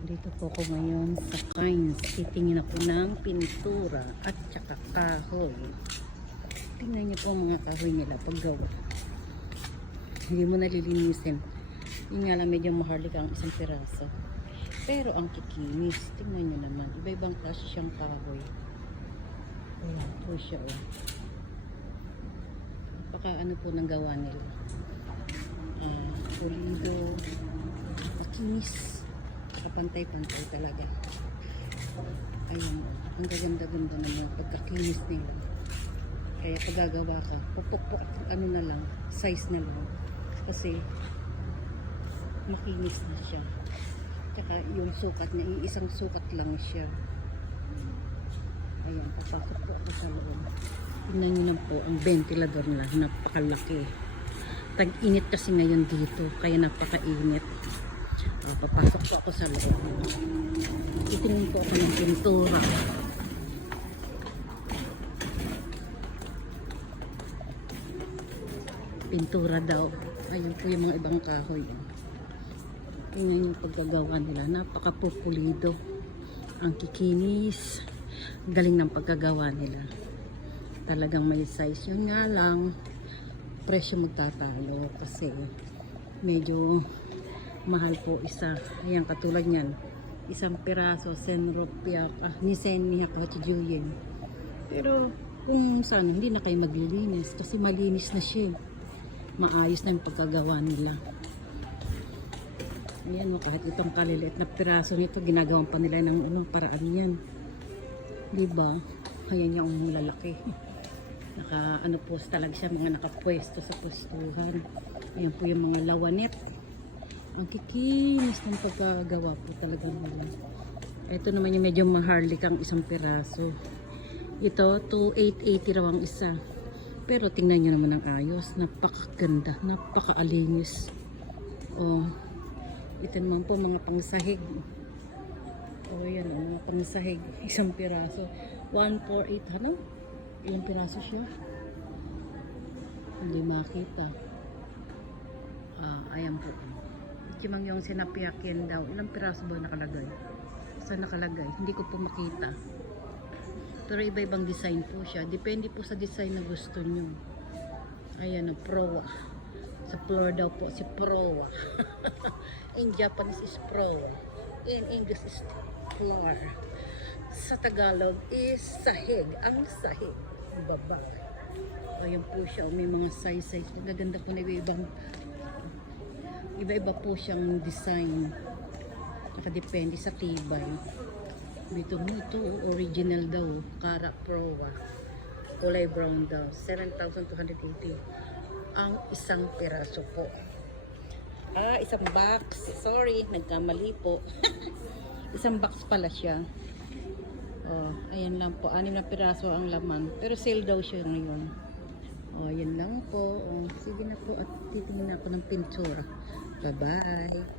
Dito po ako ngayon sa Kines. Titingin ako ng pintura at saka kahoy. Tingnan niyo po mga kahoy nila paggawa. Hindi mo nalilinisin. Yun nga lang medyo maharlik ang isang piraso. Pero ang kikinis. Tingnan niyo naman. Iba-ibang klase siyang kahoy. Ayan po siya oh. Napaka ano po ng gawa nila. Pulido. Makinis. Kapantay-pantay talaga. Ayan, ang gaganda-ganda naman pagkakinis nila. Kaya pag gagawa ka, pupukpuk ano na lang, size na lang. Kasi makinis na siya. Tsaka yung sukat niya, iisang sukat lang siya. Ayan, papasok po ako sa loob. Tingnan nyo na po ang ventilador nila, napakalaki. Tag-init kasi ngayon dito, kaya napakainit. Papasok po ako sa loob. Titingin po ako ng pintura. Pintura daw. Ayun po yung mga ibang kahoy. Tingnan yung paggagawa nila. Napakapupulido. Ang kikinis. Galing ng paggagawa nila. Talagang may size. Yun nga lang, presyo magtatalo kasi medyo mahal po isa. Ayan, katulad niyan. Isang piraso, 100 rupiah. Ni sen niya kachijuyen. Pero kung saan, hindi na kayo maglilinis kasi malinis na siya. Maayos na yung pagkagawa nila. Ayan o, kahit itong kaliliit na piraso nito, ginagawan pa nila ng paraan yan. Diba? Ayan yung lalaki. Ano po talaga siya, mga nakapwesto sa pwestuhan. Ayan po yung mga lawanet. Ang kikinis ng pagkagawa po talaga nila. Ito naman yung medyo maharlik ang isang piraso. Ito, 2,880 raw ang isa. Pero tingnan nyo naman ang ayos. Napakaganda. Napakaalinis. Oh, ito naman po mga pangsahig. Oh, yan. Mga pangsahig. Isang piraso. 148. Ano? Ilang piraso siya? Hindi makita. Ayan po. Chimang yung sinapiakin daw. Ilang piraso ba nakalagay? Saan nakalagay? Hindi ko po makita. Pero iba-ibang design po siya. Depende po sa design na gusto nyo. Ayan o, Proa. Sa floor daw po si Proa. In Japanese is Proa. In English is floor. Sa Tagalog is sahig. Ang sahig. Baba. Ayan po siya. May mga size-size. Magaganda po na iba-iba po siyang design. Nakadepende sa tibay. Dito mo ito, original daw. Cara Proa. Kulay brown daw. 7,280. Ang isang piraso po. Isang box. Sorry, nagkamali po. Isang box pala siya. Ayan lang po. 6 na piraso ang laman. Pero sale daw siya ngayon. Ayan lang po. Sige na po. At titingnan ako ng pintura. Bye-bye.